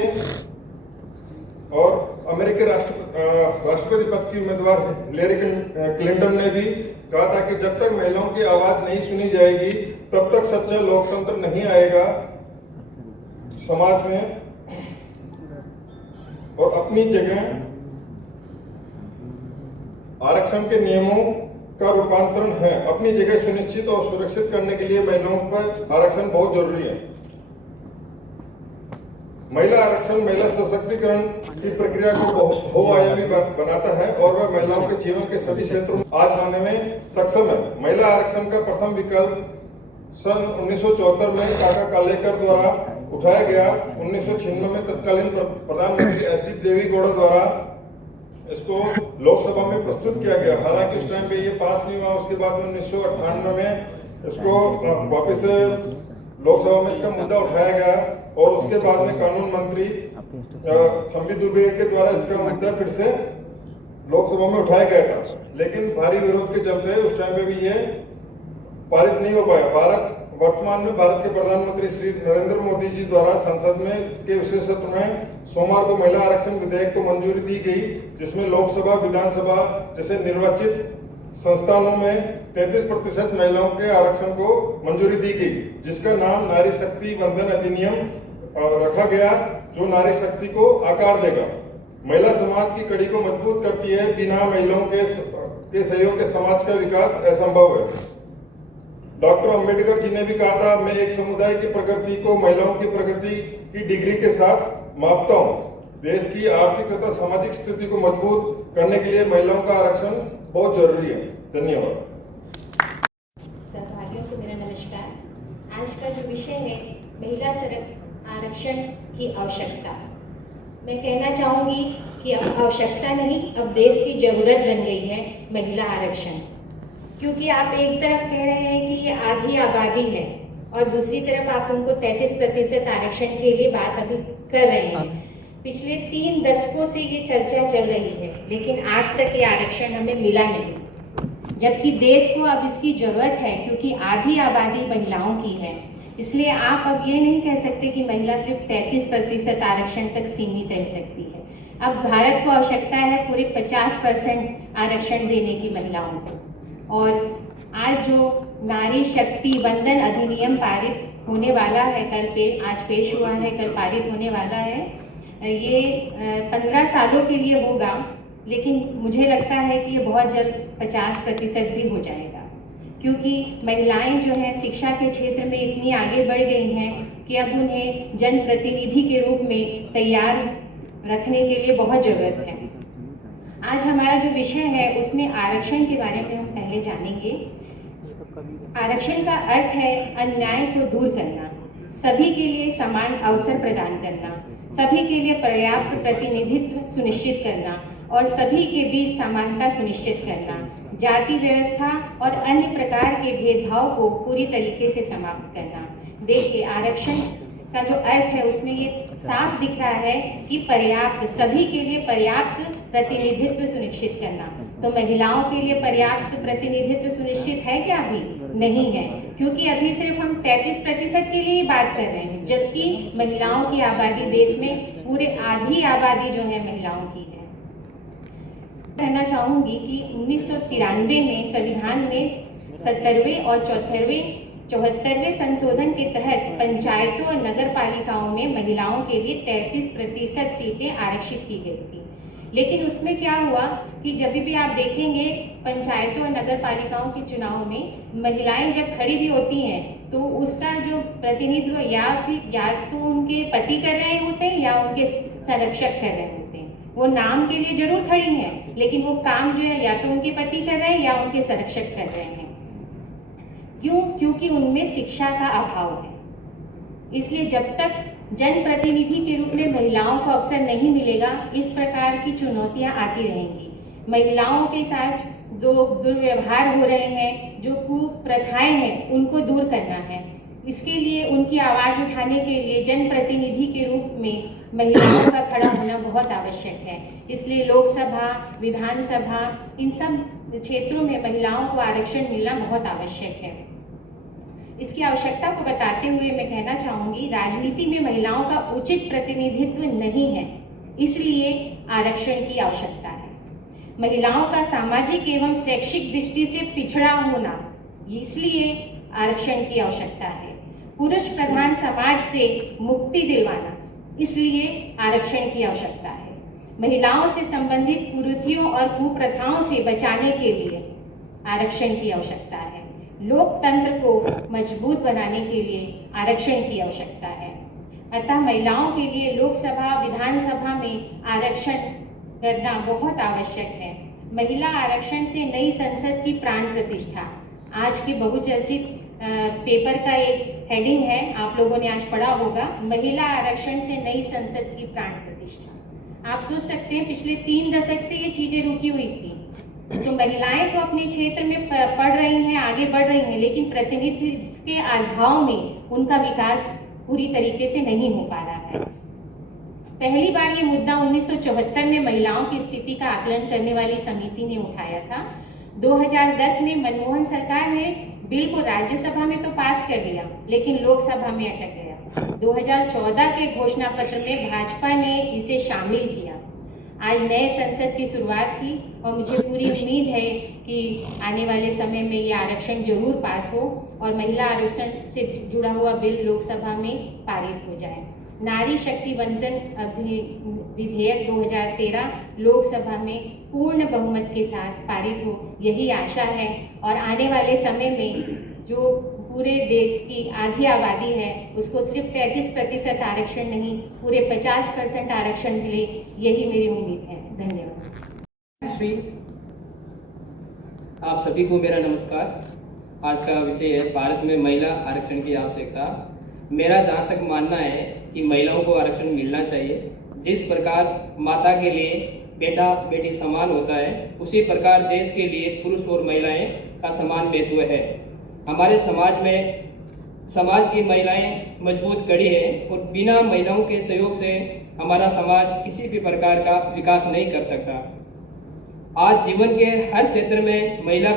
और अमेरिकी राष्ट्रपति पद की उम्मीदवार हिलेरी क्लिंटन ने भी कहा था कि जब तक महिलाओं की आवाज नहीं सुनी जाएगी तब तक सच्चा लोकतंत्र नहीं आएगा समाज में। और अपनी जगह आरक्षण के नियमों का रूपांतरण है, अपनी जगह सुनिश्चित और सुरक्षित करने के लिए महिलाओं पर आरक्षण बहुत जरूरी है। महिला आरक्षण महिला सशक्तिकरण की प्रक्रिया को बहुआयामी बनाता है और वह महिलाओं के जीवन के सभी क्षेत्रों में आज आने में सक्षम है। महिला आरक्षण का प्रथम विकल्प सन 1974 में काका कालेकर द्वारा उठाया गया। 1996 में तत्कालीन प्रधानमंत्री एस.डी. देवेगौड़ा द्वारा इसको लोकसभा में प्रस्तुत किया गया। हालांकि उस टाइम पे ये पास नहीं हुआ। उसके बाद में 1998 में इसको वापस लोकसभा में इसका मुद्दा उठाया गया और उसके बाद में कानून मंत्री थम्बी दुबे के द्वारा इसका मुद्दा फिर से लोकसभा में उठाया गया था, लेकिन भारी विरोध के चलते उस टाइम पे भी ये पारित नहीं हो पाया। वर्तमान में भारत के प्रधानमंत्री श्री नरेंद्र मोदी जी द्वारा संसद में के विशेष सत्र में सोमवार को महिला आरक्षण विधेयक को मंजूरी दी गई, जिसमें लोकसभा विधानसभा जैसे निर्वाचित संस्थानों में 33% महिलाओं के आरक्षण को मंजूरी दी गई, जिसका नाम नारी शक्ति वंदन अधिनियम रखा गया, जो नारी शक्ति को आकार देगा। महिला समाज की कड़ी को मजबूत करती है। बिना महिलाओं के सहयोग के समाज का विकास असंभव है। डॉक्टर अंबेडकर जी ने भी कहा था, मैं एक समुदाय की प्रगति को महिलाओं की प्रगति की डिग्री के साथ मापता हूँ। देश की आर्थिक तथा सामाजिक स्थिति को मजबूत करने के लिए महिलाओं का आरक्षण बहुत जरूरी है। धन्यवाद। सहभागियों को मेरा नमस्कार। आज का जो विषय है महिला आरक्षण की आवश्यकता, मैं कहना चाहूँगी कि अब आवश्यकता नहीं, अब देश की जरूरत बन गई है महिला आरक्षण। क्योंकि आप एक तरफ कह रहे हैं कि ये आधी आबादी है और दूसरी तरफ आप उनको 33% आरक्षण के लिए बात अभी कर रहे हैं। पिछले 3 दशकों से ये चर्चा चल रही है, लेकिन आज तक ये आरक्षण हमें मिला नहीं, जबकि देश को अब इसकी जरूरत है, क्योंकि आधी आबादी महिलाओं की है। इसलिए आप अब ये नहीं कह सकते कि महिला सिर्फ 33% आरक्षण तक सीमित रह सकती है। अब भारत को आवश्यकता है पूरे 50% आरक्षण देने की महिलाओं को। और आज जो नारी शक्ति वंदन अधिनियम पारित होने वाला है, आज पेश हुआ है, कल पारित होने वाला है, ये 15 सालों के लिए होगा, लेकिन मुझे लगता है कि ये बहुत जल्द 50% भी हो जाएगा, क्योंकि महिलाएं जो हैं शिक्षा के क्षेत्र में इतनी आगे बढ़ गई हैं कि अब उन्हें जनप्रतिनिधि के रूप में तैयार रखने के लिए बहुत ज़रूरत है। आज हमारा जो विषय है उसमें आरक्षण के बारे में हम पहले जानेंगे। आरक्षण का अर्थ है अन्याय को दूर करना, सभी के लिए समान अवसर प्रदान करना, सभी के लिए पर्याप्त प्रतिनिधित्व सुनिश्चित करना और सभी के बीच समानता सुनिश्चित करना, जाति व्यवस्था और अन्य प्रकार के भेदभाव को पूरी तरीके से समाप्त करना। देखिए, आरक्षण का जो अर्थ है उसमें ये साफ दिख रहा है कि पर्याप्त, सभी के लिए पर्याप्त प्रतिनिधित्व सुनिश्चित करना। तो महिलाओं के लिए पर्याप्त प्रतिनिधित्व सुनिश्चित है क्या? अभी नहीं है, क्योंकि अभी सिर्फ हम 33% के लिए ही बात कर रहे हैं, जबकि महिलाओं की आबादी देश में पूरे आधी आबादी जो है महिलाओं की है। कहना चाहूँगी कि 1993 में संविधान में 70वें और 74वें संशोधन के तहत पंचायतों और नगर पालिकाओं में महिलाओं के लिए 33% सीटें आरक्षित की गई थी। लेकिन उसमें क्या हुआ कि जब भी आप देखेंगे पंचायतों और नगर पालिकाओं के चुनाव में महिलाएं जब खड़ी भी होती हैं तो उसका जो प्रतिनिधित्व या तो उनके पति कर रहे होते हैं या उनके संरक्षक कर रहे होते हैं। वो नाम के लिए जरूर खड़ी हैं, लेकिन वो काम जो है या तो उनके पति कर रहे हैं या उनके संरक्षक कर रहे हैं। क्यों? क्योंकि उनमें शिक्षा का अभाव है। इसलिए जब तक जनप्रतिनिधि के रूप में महिलाओं को अवसर नहीं मिलेगा, इस प्रकार की चुनौतियां आती रहेंगी। महिलाओं के साथ जो दुर्व्यवहार हो रहे हैं, जो कुप्रथाएं हैं, उनको दूर करना है। इसके लिए उनकी आवाज़ उठाने के लिए जनप्रतिनिधि के रूप में महिलाओं का खड़ा होना बहुत आवश्यक है। इसलिए लोकसभा, विधानसभा, इन सब क्षेत्रों में महिलाओं को आरक्षण मिलना बहुत आवश्यक है। इसकी आवश्यकता को बताते हुए मैं कहना चाहूँगी, राजनीति में महिलाओं का उचित प्रतिनिधित्व नहीं है, इसलिए आरक्षण की आवश्यकता है। महिलाओं का सामाजिक एवं शैक्षिक दृष्टि से पिछड़ा होना, इसलिए आरक्षण की आवश्यकता है। पुरुष प्रधान समाज से मुक्ति दिलवाना, इसलिए आरक्षण की आवश्यकता है। महिलाओं से संबंधित कुरीतियों और कुप्रथाओं से बचाने के लिए आरक्षण की आवश्यकता है। लोकतंत्र को मजबूत बनाने के लिए आरक्षण की आवश्यकता है। अतः महिलाओं के लिए लोकसभा, विधानसभा में आरक्षण करना बहुत आवश्यक है। महिला आरक्षण से नई संसद की प्राण प्रतिष्ठा, आज के बहुचर्चित पेपर का एक हेडिंग है, आप लोगों ने आज पढ़ा होगा, महिला आरक्षण से नई संसद की प्राण प्रतिष्ठा। आप सोच सकते हैं पिछले 3 दशक से ये चीजें रुकी हुई थी, तो महिलाएं तो अपने क्षेत्र में पढ़ रही हैं, आगे बढ़ रही हैं, लेकिन प्रतिनिधित्व के अभाव में उनका विकास पूरी तरीके से नहीं हो पा रहा है। पहली बार ये मुद्दा 1974 में महिलाओं की स्थिति का आकलन करने वाली समिति ने उठाया था। 2010 में मनमोहन सरकार ने बिल को राज्यसभा में तो पास कर लिया, लेकिन लोकसभा में अटक गया। 2014 के घोषणा पत्र में भाजपा ने इसे शामिल किया। आज नए संसद की शुरुआत थी और मुझे पूरी उम्मीद है कि आने वाले समय में ये आरक्षण जरूर पास हो और महिला आरक्षण से जुड़ा हुआ बिल लोकसभा में पारित हो जाए। नारी शक्ति वंदन विधेयक 2013 लोकसभा में पूर्ण बहुमत के साथ पारित हो, यही आशा है। और आने वाले समय में जो पूरे देश की आधी आबादी है उसको सिर्फ 33% आरक्षण नहीं, पूरे 50% आरक्षण मिले, यही मेरी उम्मीद है। धन्यवाद। श्री आप सभी को मेरा नमस्कार। आज का विषय है भारत में महिला आरक्षण की आवश्यकता। मेरा जहाँ तक मानना है कि महिलाओं को आरक्षण मिलना चाहिए। जिस प्रकार माता के लिए बेटा बेटी समान होता है, उसी प्रकार देश के लिए पुरुष और महिलाएं का समान महत्व है। हमारे समाज में समाज की महिलाएं मजबूत कड़ी है और बिना महिलाओं के सहयोग से हमारा समाज किसी भी प्रकार का विकास नहीं कर सकता। आज जीवन के हर क्षेत्र में महिला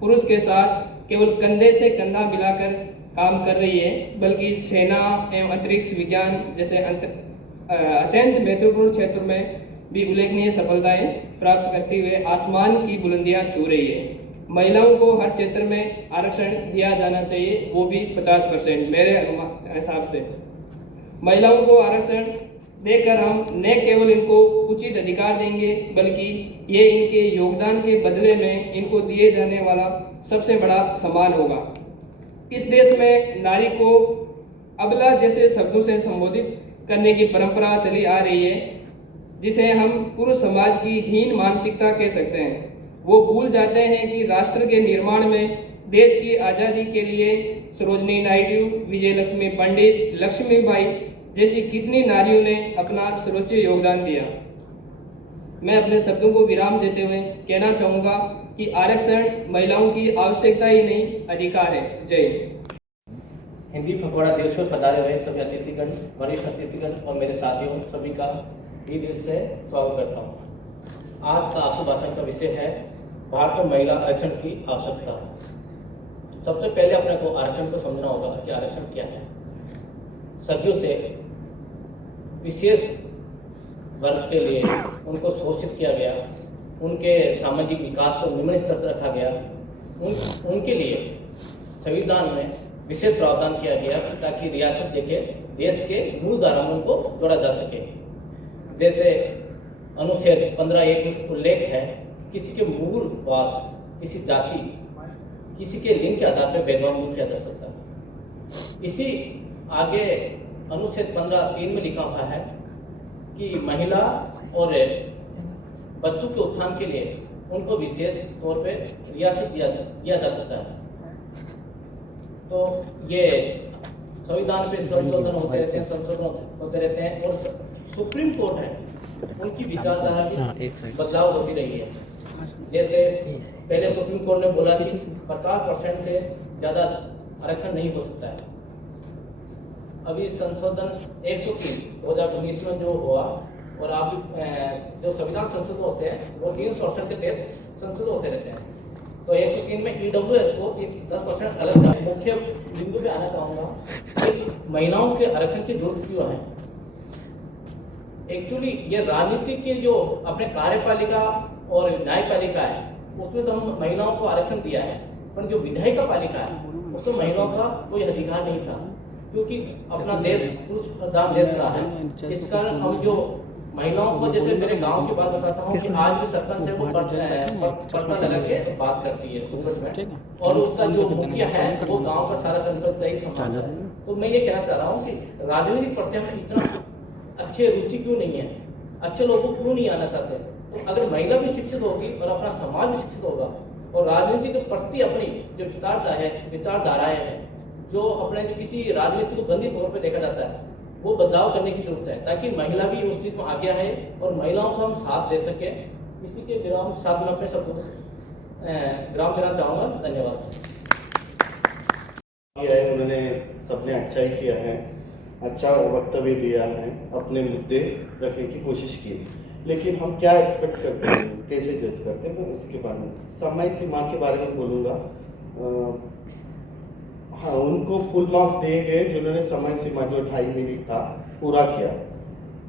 पुरुष के साथ केवल कंधे से कंधा मिलाकर काम कर रही है, बल्कि सेना एवं अंतरिक्ष विज्ञान जैसे अत्यंत महत्वपूर्ण क्षेत्रों में भी उल्लेखनीय सफलताएं प्राप्त करते हुए आसमान की बुलंदियां छू रही है। महिलाओं को हर क्षेत्र में आरक्षण दिया जाना चाहिए, वो भी 50%। मेरे हिसाब से महिलाओं को आरक्षण देकर हम न केवल इनको उचित अधिकार देंगे, बल्कि ये इनके योगदान के बदले में इनको दिए जाने वाला सबसे बड़ा सम्मान होगा। इस देश में नारी को अबला जैसे शब्दों से संबोधित करने की परंपरा चली आ रही है। जिसे हम पूर्व समाज की हीन मानसिकता कह सकते हैं। वो भूल जाते हैं कि राष्ट्र के निर्माण में देश की आज़ादी के लिए सरोजनी नायडू, विजय लक्ष्मी पंडित, लक्ष्मीबाई जैसी कितनी नारियों ने अपना सर्वोच्च योगदान दिया। मैं अपने शब्दों को विराम देते हुए कहना चाहूँगा कि आरक्षण महिलाओं की आवश्यकता ही नहीं, अधिकार है। जय हिंद। हिंदी पखवाड़ा दिवस पर पधारे हुए सभी अतिथिगण, वरिष्ठ अतिथिगण और मेरे साथियों सभी का ही दिल से स्वागत करता हूँ। आज का आशु भाषण का विषय है भारत में महिला आरक्षण की आवश्यकता। सबसे पहले अपने को आरक्षण को समझना होगा कि आरक्षण क्या है। सदियों से विशेष वर्ग के लिए उनको शोषित किया गया, उनके सामाजिक विकास को निम्न स्तर पर रखा गया, उनके लिए संविधान में विशेष प्रावधान किया गया कि ताकि रियासत देके देश के मूल धारा में उनको जोड़ा जा सके। जैसे अनुच्छेद 15(1) में उल्लेख है किसी के मूल वास, किसी जाति, किसी के लिंग के आधार पर भेदभाव नहीं किया जा सकता। इसी आगे अनुच्छेद 15(3) में लिखा हुआ है कि महिला और बच्चों के उत्थान के लिए उनको विशेष तौर पे रियासत दिया जा सकता है। तो ये संविधान पे संशोधन होते रहते हैं और सुप्रीम कोर्ट है उनकी विचारधारा की बदलाव होती रही है। जैसे पहले सुप्रीम कोर्ट ने बोला कि 50% से ज़्यादा आरक्षण नहीं हो सकता है। अभी संशोधन 103 2019 में जो हुआ, और आप जो संविधान संशोधन होते हैं वो 3% के तहत संशोधन होते रहते हैं। तो 103 में EWS को 10% अलग से। मुख्य बिंदु पे आना चाहूँगा कि महिलाओं के आरक्षण की जरूरत क्यों है। एक्चुअली ये राजनीति के जो अपने कार्यपालिका और न्यायपालिका है उसमें तो हम महिलाओं को आरक्षण दिया है, पर जो विधायिका पालिका है उसमें महिलाओं का कोई अधिकार नहीं था, क्योंकि अपना देश पुरुष प्रधान देश रहा है। इस कारण हम जो महिलाओं को, जैसे मेरे गांव की बात बताता हूँ कि आज भी सरपंच है वो पर्दा लगा के बात करती है घूंघट में, और उसका जो मुखिया है वो गांव का सारा संपत्ति ही संभालता है। तो मैं ये कहना चाह रहा हूँ कि राजनीतिक प्रत्याशी में इतना अच्छे रुचि क्यों नहीं है, अच्छे लोगों क्यों नहीं आना चाहते। तो अगर महिला भी शिक्षित होगी और अपना समाज भी शिक्षित होगा और राजनीति के प्रति अपनी जो विचारधाराएं हैं, जो अपने किसी राजनीति को गंदी तौर पर देखा जाता है, वो बदलाव करने की जरूरत है ताकि महिला भी उस चीज में आगे आए और महिलाओं को हम साथ दे सके। इसी के विराम के साथ मैं अपने शब्दों को विराम देना चाहूँगा। धन्यवाद। उन्होंने सबने अच्छा ही किया है, अच्छा वक्तव्य दिया है, अपने मुद्दे रखने की कोशिश की, लेकिन हम क्या एक्सपेक्ट करते हैं, कैसे जज करते हैं, मैं उसके बारे में समय सीमा के बारे में बोलूँगा। हाँ, उनको फुल मार्क्स दिए गए जिन्होंने समय सीमा जो 2.5 मिनट था पूरा किया।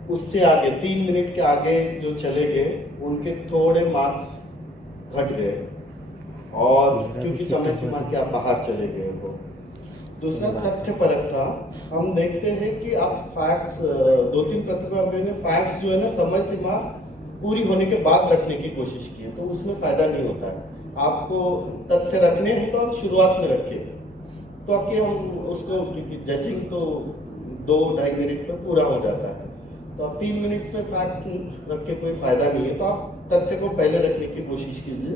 उससे आगे 3 मिनट के आगे जो चले गए उनके थोड़े मार्क्स घट गए, और क्योंकि समय सीमा के बाहर चले गए वो। दूसरा तथ्यपरक था। हम देखते हैं कि आप फैक्ट्स 2-3 प्रतिभागियों ने फैक्ट्स जो है ना समय सीमा पूरी होने के बाद रखने की कोशिश की है, तो उसमें फायदा नहीं होता है। आपको तथ्य रखने हैं तो आप शुरुआत में रखिए, तो आपके हम उसको जजिंग तो 2-2.5 मिनट में पूरा हो जाता है। तो आप 3 मिनट्स में फैक्ट्स रख के कोई फायदा नहीं है, तो आप तथ्य को पहले रखने की कोशिश कीजिए।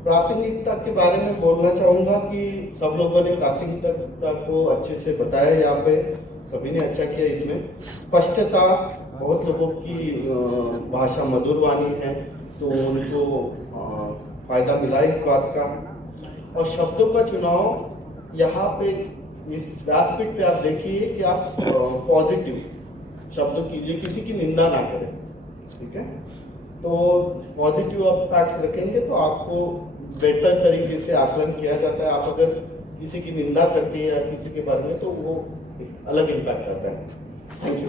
प्रासंगिकता के बारे में बोलना चाहूँगा कि सब लोगों ने प्रासंगिकता को अच्छे से बताया, यहाँ पे सभी ने अच्छा किया। इसमें स्पष्टता, बहुत लोगों की भाषा मधुर वाणी है तो उनको फायदा मिला इस बात का। और शब्दों का चुनाव यहाँ पे इस व्यासपीठ पे आप देखिए कि आप पॉजिटिव शब्द कीजिए, किसी की निंदा ना करें, ठीक है। तो पॉजिटिव आप फैक्ट्स रखेंगे तो आपको बेहतर तरीके से आकलन किया जाता है। आप अगर किसी की निंदा करती है या किसी के बारे में तो वो एक अलग इम्पैक्ट आता है। Thank you.